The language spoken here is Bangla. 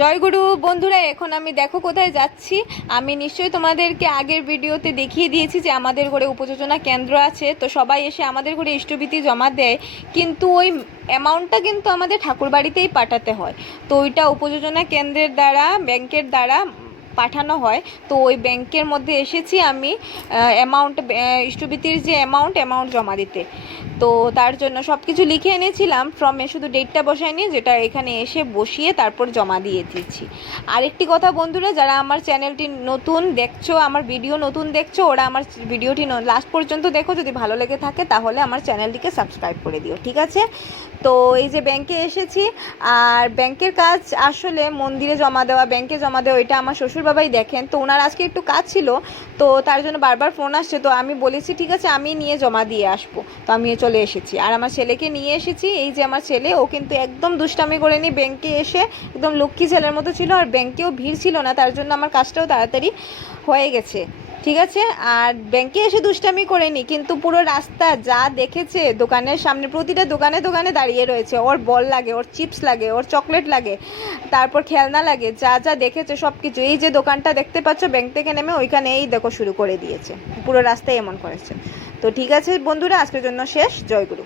জয়গুরু বন্ধুরা, এখন আমি দেখো কোথায় যাচ্ছি। আমি নিশ্চয়ই তোমাদেরকে আগের ভিডিওতে দেখিয়ে দিয়েছি যে আমাদের ঘরে উপযোজনা কেন্দ্র আছে। তো সবাই এসে আমাদের ঘরে ইষ্টবিতি জমা দেয়, কিন্তু ওই অ্যামাউন্টটা কিন্তু আমাদের ঠাকুর বাড়িতেই পাঠাতে হয়। তো ওইটা উপযোজনা কেন্দ্রের দ্বারা, ব্যাংকের দ্বারা পাঠানো হয়। তো ওই ব্যাংকের মধ্যে এসেছি আমি অ্যামাউন্ট, ইষ্টবিতির যে অ্যামাউন্ট জমা দিতে। তো তার জন্য সব কিছু লিখে এনেছিলাম ফর্মে, শুধু ডেটটা বসাইনি, যেটা এখানে এসে বসিয়ে তারপর জমা দিয়ে দিচ্ছি। আরেকটি কথা বন্ধুরা, যারা আমার চ্যানেলটি নতুন দেখছো, আমার ভিডিও নতুন দেখছো, ওরা আমার ভিডিওটি লাস্ট পর্যন্ত দেখো। যদি ভালো লেগে থাকে তাহলে আমার চ্যানেলটিকে সাবস্ক্রাইব করে দিও, ঠিক আছে? তো এই যে ব্যাংকে এসেছি, আর ব্যাংকের কাজ আসলে মন্দিরে জমা দেওয়া, ব্যাংকে জমা দেওয়া, এটা আমার শ্বশুর বাবাই দেখেন। তো ওনার আজকে একটু কাজ ছিল, তো তার জন্য বারবার ফোন আসছে। তো আমি বলেছি ঠিক আছে, আমি নিয়ে জমা দিয়ে আসবো। তো আমি চলে এসেছি, আর আমার ছেলেকে নিয়ে এসেছি। এই যে আমার ছেলে, ও কিন্তু একদম দুষ্টামি করেনি। ব্যাংকে এসে একদম লক্ষ্মী ছেলের মতো ছিল, আর ব্যাংকেও ভিড় ছিল না, তার জন্য আমার কাজটাও তাড়াতাড়ি হয়ে গেছে, ঠিক আছে? আর ব্যাংকে এসে দুষ্টামি করেনি, কিন্তু পুরো রাস্তা যা দেখেছে, দোকানের সামনে প্রতিটা দোকানে দোকানে দাঁড়িয়ে রয়েছে। ওর বল লাগে, ওর চিপস লাগে, ওর চকলেট লাগে, তারপর খেলনা লাগে, যা যা দেখেছে সব কিছু। এই যে দোকানটা দেখতে পাচ্ছ ব্যাংক থেকে নেমে, ওইখানে এই দেখো শুরু করে দিয়েছে, পুরো রাস্তায় এমন করেছে। তো ঠিক আছে বন্ধুরা, আজকের জন্য শেষ। জয়গুরু।